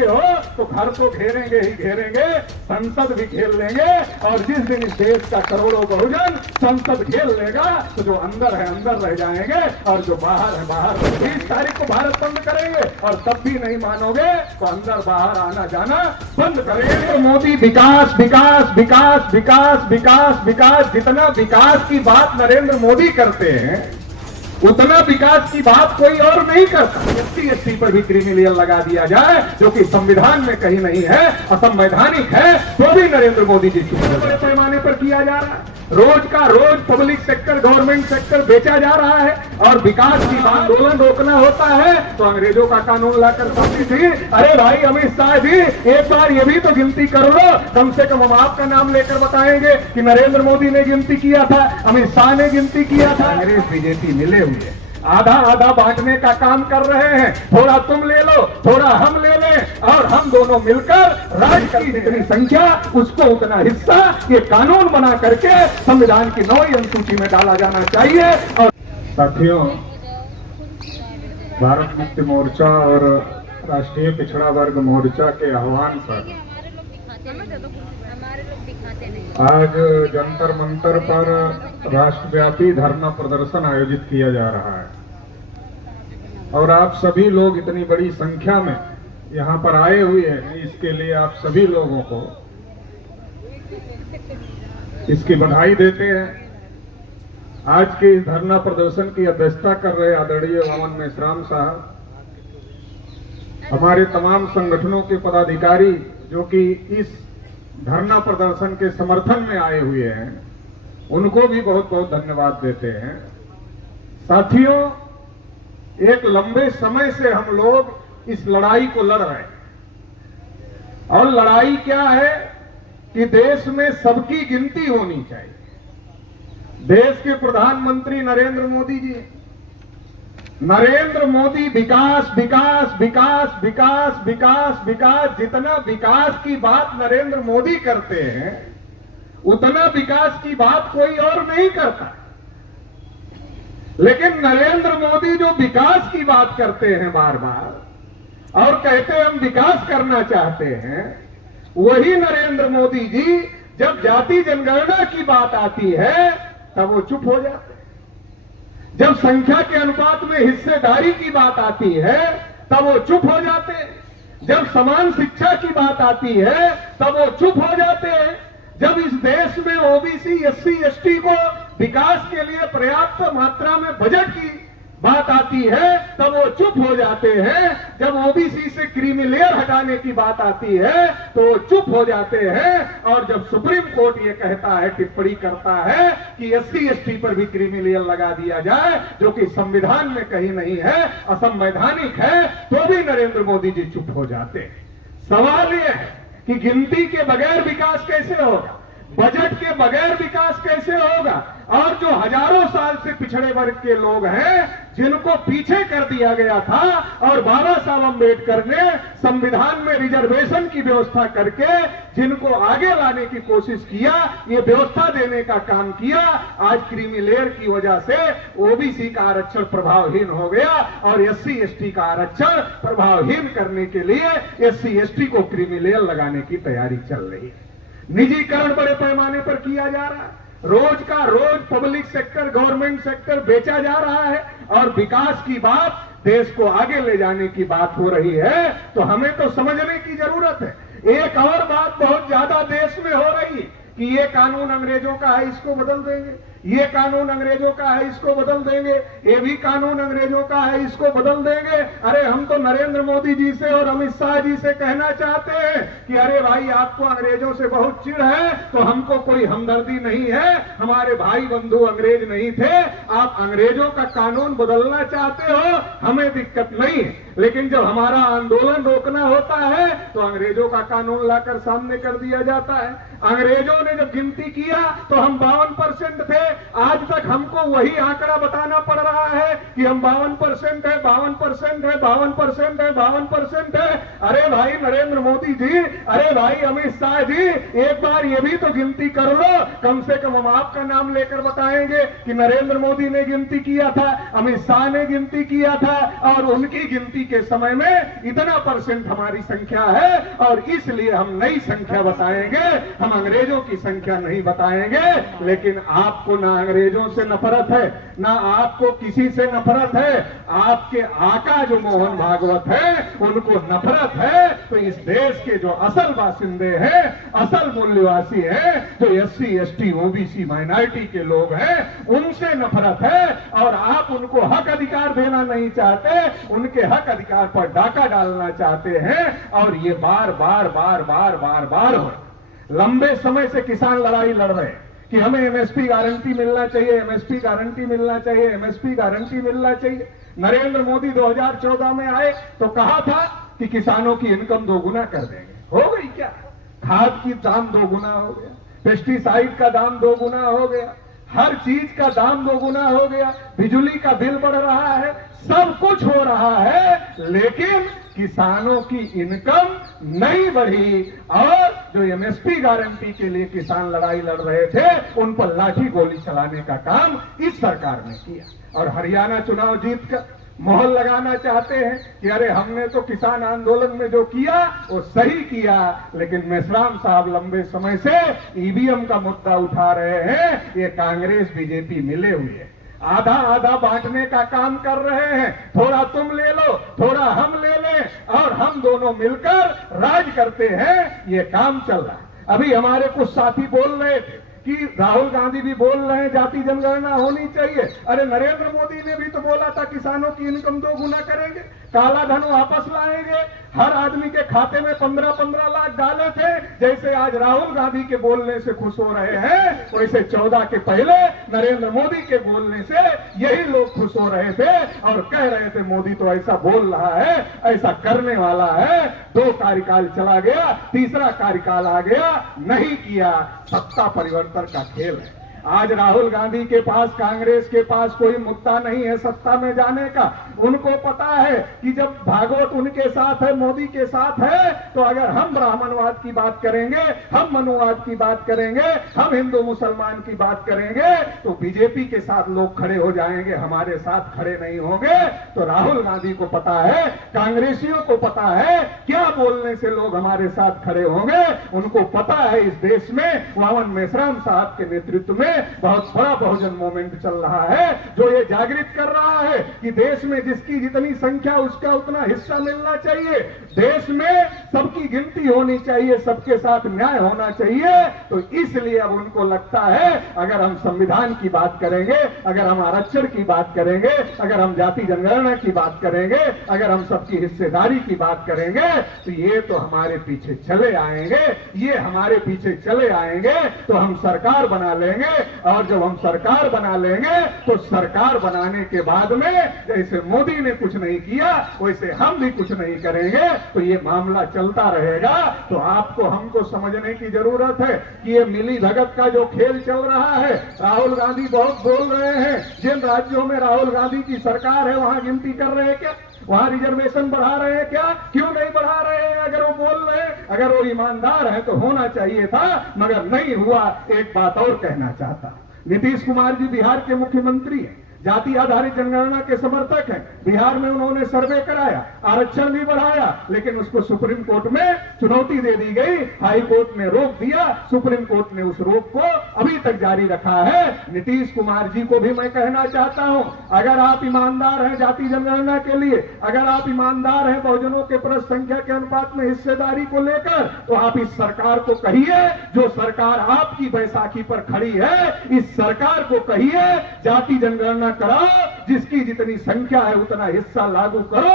घेरते हो तो घर को घेरेंगे ही घेरेंगे, संसद भी घेर लेंगे। और जिस दिन इस देश का करोड़ों बहुजन संसद घेर लेगा तो जो अंदर है अंदर रह जाएंगे और जो बाहर है बाहर। 20 तारीख को भारत बंद करेंगे और तब भी नहीं मानोगे तो अंदर बाहर आना जाना बंद करेंगे। तो मोदी विकास विकास विकास विकास विकास विकास, जितना विकास की बात नरेंद्र मोदी करते हैं उतना विकास की बात कोई और नहीं करता। SC/ST पर भी क्रिमिनल लगा दिया जाए जो कि संविधान में कहीं नहीं है, असंवैधानिक है, तो भी नरेंद्र मोदी जी बड़े पैमाने पर किया जा रहा है। रोज का रोज पब्लिक सेक्टर गवर्नमेंट सेक्टर बेचा जा रहा है और विकास की आंदोलन रोकना होता है तो अंग्रेजों का कानून लाकर सामने थी। अरे भाई अमित शाह जी, एक बार ये भी तो गिनती कर लो, कम से कम हम आपका नाम लेकर बताएंगे कि नरेंद्र मोदी ने गिनती किया था, अमित शाह ने गिनती किया था। कांग्रेस बीजेपी मिले हुए आधा आधा बांटने का काम कर रहे हैं। थोड़ा तुम ले लो, थोड़ा हम ले लें और हम दोनों मिलकर राज्य की जितनी संख्या उसको उतना हिस्सा ये कानून बना करके संविधान की 9वीं अनुसूची में डाला जाना चाहिए। और साथियों, भारत मुक्ति मोर्चा और राष्ट्रीय पिछड़ा वर्ग मोर्चा के आह्वान पर आज जंतर मंतर पर राष्ट्रव्यापी धरना प्रदर्शन आयोजित किया जा रहा है और आप सभी लोग इतनी बड़ी संख्या में यहाँ पर आए हुए हैं, इसके लिए आप सभी लोगों को इसकी बधाई देते हैं। आज के इस धरना प्रदर्शन की अध्यक्षता कर रहे आदरणीय वामन मेश्राम साहब, हमारे तमाम संगठनों के पदाधिकारी जो कि इस धरना प्रदर्शन के समर्थन में आए हुए हैं, उनको भी बहुत बहुत धन्यवाद देते हैं। साथियों, एक लंबे समय से हम लोग इस लड़ाई को लड़ रहे हैं और लड़ाई क्या है कि देश में सबकी गिनती होनी चाहिए। देश के प्रधानमंत्री नरेंद्र मोदी जी, नरेंद्र मोदी विकास विकास विकास विकास विकास विकास, जितना विकास की बात नरेंद्र मोदी करते हैं उतना विकास की बात कोई और नहीं करता। लेकिन नरेंद्र मोदी जो विकास की बात करते हैं बार बार और कहते हैं हम विकास करना चाहते हैं, वही नरेंद्र मोदी जी जब जाति जनगणना की बात आती है तब वो चुप हो जाते हैं। जब संख्या के अनुपात में हिस्सेदारी की बात आती है तब वो चुप हो जाते हैं। जब समान शिक्षा की बात आती है तब वो चुप हो जाते हैं। जब इस देश में ओबीसी SC/ST को विकास के लिए पर्याप्त मात्रा में बजट की बात आती है तब वो चुप हो जाते हैं। जब ओबीसी से क्रीमी लेयर हटाने की बात आती है तो वो चुप हो जाते हैं। और जब सुप्रीम कोर्ट ये कहता है, टिप्पणी करता है कि SC/ST पर भी क्रीमी लेयर लगा दिया जाए जो कि संविधान में कहीं नहीं है, असंवैधानिक है, तो भी नरेंद्र मोदी जी चुप हो जाते हैं। सवाल यह है कि गिनती के बगैर विकास कैसे होगा, बजट के बगैर विकास कैसे होगा। और जो हजारों साल से पिछड़े वर्ग के लोग हैं जिनको पीछे कर दिया गया था और बाबा साहब अम्बेडकर ने संविधान में रिजर्वेशन की व्यवस्था करके जिनको आगे लाने की कोशिश किया, ये व्यवस्था देने का काम किया, आज क्रीमी लेयर की वजह से ओबीसी का आरक्षण प्रभावहीन हो गया और SC/ST का आरक्षण प्रभावहीन करने के लिए SC/ST को क्रीमी लेयर लगाने की तैयारी चल रही है। निजीकरण बड़े पैमाने पर किया जा रहा है। रोज का रोज पब्लिक सेक्टर गवर्नमेंट सेक्टर बेचा जा रहा है और विकास की बात, देश को आगे ले जाने की बात हो रही है। तो हमें तो समझने की जरूरत है। एक और बात बहुत ज्यादा देश में हो रही है कि ये कानून अंग्रेजों का है, इसको बदल देंगे, ये कानून अंग्रेजों का है, इसको बदल देंगे, ये भी कानून अंग्रेजों का है, इसको बदल देंगे। अरे हम तो नरेंद्र मोदी जी से और अमित शाह जी से कहना चाहते हैं कि अरे भाई, आपको अंग्रेजों से बहुत चिढ़ है तो हमको कोई हमदर्दी नहीं है, हमारे भाई बंधु अंग्रेज नहीं थे, आप अंग्रेजों का कानून बदलना चाहते हो, हमें दिक्कत नहीं है। लेकिन जब हमारा आंदोलन रोकना होता है तो अंग्रेजों का कानून लाकर सामने कर दिया जाता है। अंग्रेजों ने जब गिनती किया तो हम 52% थे, आज तक हमको वही आंकड़ा बताना पड़ रहा है कि हम 52% है, 52% है, 52% है, 52% है। अरे भाई नरेंद्र मोदी जी, अरे भाई अमित शाह जी, एक बार ये भी तो गिनती कर लो। कम से कम हम आपका नाम लेकर बताएंगे कि नरेंद्र मोदी ने गिनती किया था, अमित शाह ने गिनती किया था, और उनकी गिनती के समय में इतना % हमारी संख्या है, और इसलिए हम नई संख्या बताएंगे, हम अंग्रेजों की संख्या नहीं बताएंगे। लेकिन आपको ना अंग्रेजों से नफरत है, ना आपको किसी से नफरत है, आपके आका जो मोहन भागवत है उनको नफरत है। तो इस देश के जो असल बासिंदे हैं, असल मूल्यवासी हैं, जो SC ST OBC माइनॉरिटी के लोग हैं, उनसे नफरत है। और आप उनको हक अधिकार देना नहीं चाहते, उनके हक अधिकार पर डाका डालना चाहते हैं। और ये बार बार बार बार बार बार हो, लंबे समय से किसान लड़ाई लड़ रहे हैं कि हमें MSP गारंटी मिलना चाहिए, MSP गारंटी मिलना चाहिए, MSP गारंटी मिलना चाहिए। नरेंद्र मोदी 2014 में आए तो कहा था कि किसानों की इनकम दोगुना कर देंगे। हो गई क्या? खाद की दाम दोगुना हो गया, पेस्टिसाइड का दाम दोगुना हो गया, हर चीज का दाम दोगुना हो गया, बिजली का बिल बढ़ रहा है, सब कुछ हो रहा है, लेकिन किसानों की इनकम नहीं बढ़ी। और जो MSP गारंटी के लिए किसान लड़ाई लड़ रहे थे, उन पर लाठी गोली चलाने का काम इस सरकार ने किया। और हरियाणा चुनाव जीत कर मोहर लगाना चाहते हैं कि अरे हमने तो किसान आंदोलन में जो किया वो सही किया। लेकिन मेश्राम साहब लंबे समय से EVM का मुद्दा उठा रहे हैं। ये कांग्रेस बीजेपी मिले हुए हैं, आधा आधा बांटने का काम कर रहे हैं। थोड़ा तुम ले लो, थोड़ा हम ले लें, और हम दोनों मिलकर राज करते हैं। ये काम चल रहा है। अभी हमारे कुछ साथी बोल रहे थे कि राहुल गांधी भी बोल रहे हैं जाति जनगणना होनी चाहिए। अरे नरेंद्र मोदी ने भी तो बोला था किसानों की इनकम 2 गुना करेंगे, काला धन वापस लाएंगे, हर आदमी के खाते में 15-15 लाख डाले थे। जैसे आज राहुल गांधी के बोलने से खुश हो रहे हैं, वैसे 14 के पहले नरेंद्र मोदी के बोलने से यही लोग खुश हो रहे थे और कह रहे थे मोदी तो ऐसा बोल रहा है, ऐसा करने वाला है। 2 कार्यकाल चला गया, तीसरा कार्यकाल आ गया, नहीं किया। सत्ता परिवर्तन का खेल है। आज राहुल गांधी के पास, कांग्रेस के पास कोई मुद्दा नहीं है सत्ता में जाने का। उनको पता है कि जब भागवत उनके साथ है, मोदी के साथ है, तो अगर हम ब्राह्मणवाद की बात करेंगे, हम मनुवाद की बात करेंगे, हम हिंदू मुसलमान की बात करेंगे, तो बीजेपी के साथ लोग खड़े हो जाएंगे, हमारे साथ खड़े नहीं होंगे। तो राहुल गांधी को पता है, कांग्रेसियों को पता है क्या बोलने से लोग हमारे साथ खड़े होंगे। उनको पता है इस देश में वामन मेश्राम साहब के नेतृत्व में बहुत बड़ा बहुजन मूवमेंट चल रहा है, जो ये जागृत कर रहा है कि देश में जिसकी जितनी संख्या उसका उतना हिस्सा मिलना चाहिए, देश में सबकी गिनती होनी चाहिए, सबके साथ न्याय होना चाहिए। तो इसलिए अब उनको लगता है अगर हम संविधान की बात करेंगे, अगर हम आरक्षण की बात करेंगे, अगर हम जाति जनगणना की बात करेंगे, अगर हम सबकी हिस्सेदारी की बात करेंगे, तो ये तो हमारे पीछे चले आएंगे, ये हमारे पीछे चले आएंगे, तो हम सरकार बना लेंगे। और जब हम सरकार बना लेंगे तो सरकार बनाने के बाद में जैसे मोदी ने कुछ नहीं किया वैसे हम भी कुछ नहीं करेंगे। तो ये मामला चलता रहेगा। तो आपको हमको समझने की जरूरत है कि ये मिली भगत का जो खेल चल रहा है, राहुल गांधी बहुत बोल रहे हैं, जिन राज्यों में राहुल गांधी की सरकार है वहां गिनती कर रहे हैं क्या, वहां रिजर्वेशन बढ़ा रहे हैं क्या, क्यों नहीं बढ़ा रहे हैं? अगर वो बोल रहे हैं, अगर वो ईमानदार है तो होना चाहिए था, मगर नहीं हुआ। एक बात और कहना चाहता, नीतीश कुमार जी बिहार के मुख्यमंत्री हैं, जाति आधारित जनगणना के समर्थक हैं। बिहार में उन्होंने सर्वे कराया, आरक्षण भी बढ़ाया, लेकिन उसको सुप्रीम कोर्ट में चुनौती दे दी गई, हाई कोर्ट ने रोक दिया, सुप्रीम कोर्ट ने उस रोक को अभी तक जारी रखा है। नीतीश कुमार जी को भी मैं कहना चाहता हूं, अगर आप ईमानदार हैं जाति जनगणना के लिए, अगर आप ईमानदार हैं बहुजनों के परस संख्या के अनुपात में हिस्सेदारी को लेकर, तो आप इस सरकार को कहिए, जो सरकार आपकी बैसाखी पर खड़ी है, इस सरकार को कहिए जाति जनगणना कराओ, जिसकी जितनी संख्या है उतना हिस्सा लागू करो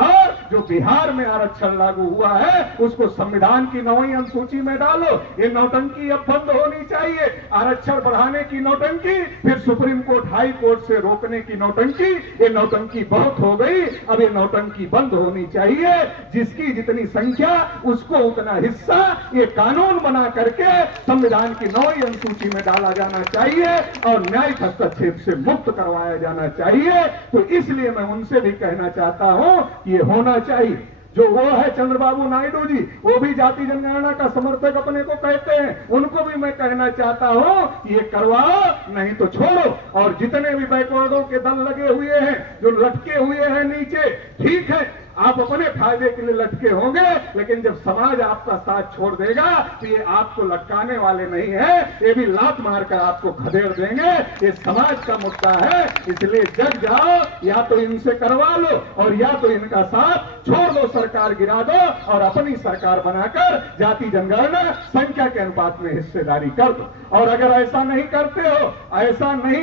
और जो बिहार में आरक्षण लागू हुआ है उसको संविधान की 9वीं अनुसूची में डालो। ये नौटंकी अब बंद होनी चाहिए। आरक्षण बढ़ाने की नौटंकी, फिर सुप्रीम कोर्ट हाई कोर्ट से रोकने की नौटंकी, ये नौटंकी बहुत हो गई। अब ये नौटंकी बंद होनी चाहिए। जिसकी जितनी संख्या उसको उतना हिस्सा ये कानून बना करके संविधान की 9वीं अनुसूची में डाला जाना चाहिए और न्यायिक हस्तक्षेप से मुक्त करवाया जाना चाहिए। तो इसलिए मैं उनसे भी कहना चाहता हूं कि ये होना चाहिए। जो वो है चंद्रबाबू नायडू जी, वो भी जाति जनगणना का समर्थक अपने को कहते हैं, उनको भी मैं कहना चाहता हूं कि ये करवाओ, नहीं तो छोड़ो। और जितने भी बैकवर्डों के दल लगे हुए हैं, जो लटके हुए हैं नीचे, ठीक है, आप अपने फायदे के लिए लटके होंगे, लेकिन जब समाज आपका साथ छोड़ देगा तो ये आपको लटकाने वाले नहीं है, ये भी लात मारकर आपको खदेड़ देंगे। ये समाज का मुद्दा है, इसलिए जग जाओ, या तो इनसे करवा लो और या तो इनका साथ छोड़ दो, सरकार गिरा दो और अपनी सरकार बनाकर जाति जनगणना संख्या के अनुपात में हिस्सेदारी कर दो। और अगर ऐसा नहीं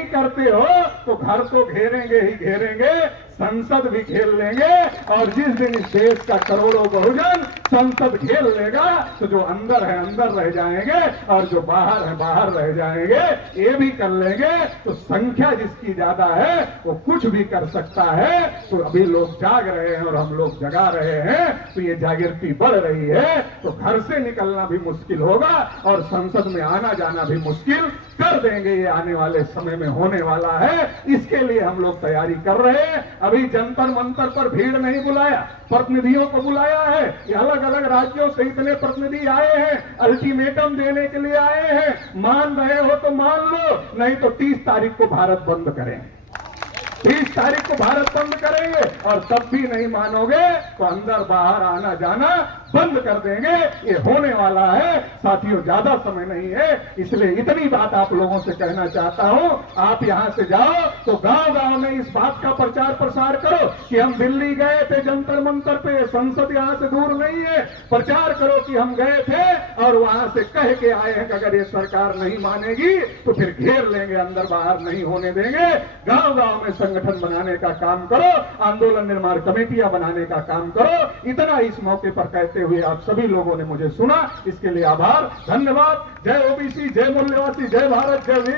करते हो तो घर को घेरेंगे ही घेरेंगे, संसद भी घेर लेंगे। और जिस दिन इस देश का करोड़ों बहुजन संसद घेर लेगा तो जो अंदर है अंदर रह जाएंगे और जो बाहर है बाहर रह जाएंगे। ये भी कर लेंगे तो संख्या जिसकी ज्यादा है वो कुछ भी कर सकता है। तो अभी लोग जाग रहे हैं और हम लोग जगा रहे हैं, तो ये जागृति बढ़ रही है। तो घर से निकलना भी मुश्किल होगा और संसद में आना जाना भी मुश्किल कर देंगे। ये आने वाले समय में होने वाला है, इसके लिए हम लोग तैयारी कर रहे हैं। अभी जंतर मंतर पर भीड़ नहीं बुलाया, प्रतिनिधियों को बुलाया है। ये अलग अलग राज्यों से इतने प्रतिनिधि आए हैं, अल्टीमेटम देने के लिए आए हैं। मान रहे हो तो मान लो, नहीं तो 30 तारीख को भारत बंद करें। 30 तारीख को भारत बंद करेंगे और तब भी नहीं मानोगे तो अंदर बाहर आना जाना बंद कर देंगे। ये होने वाला है साथियों, ज्यादा समय नहीं है। इसलिए इतनी बात आप लोगों से कहना चाहता हूं। आप यहां से जाओ तो गांव गांव में इस बात का प्रचार प्रसार करो कि हम दिल्ली गए थे जंतर मंतर पे, संसद यहां से दूर नहीं है। प्रचार करो कि हम गए थे और वहां से कह के आए हैं कि अगर ये सरकार नहीं मानेगी तो फिर घेर लेंगे, अंदर बाहर नहीं होने देंगे। गांव गांव में संगठन बनाने का काम करो, आंदोलन निर्माण कमेटियां बनाने का काम करो। इतना इस मौके पर कहते हुए आप सभी लोगों ने मुझे सुना, इसके लिए आभार, धन्यवाद। जय ओबीसी, जय मूल्यवासी, जय भारत, जय वीर।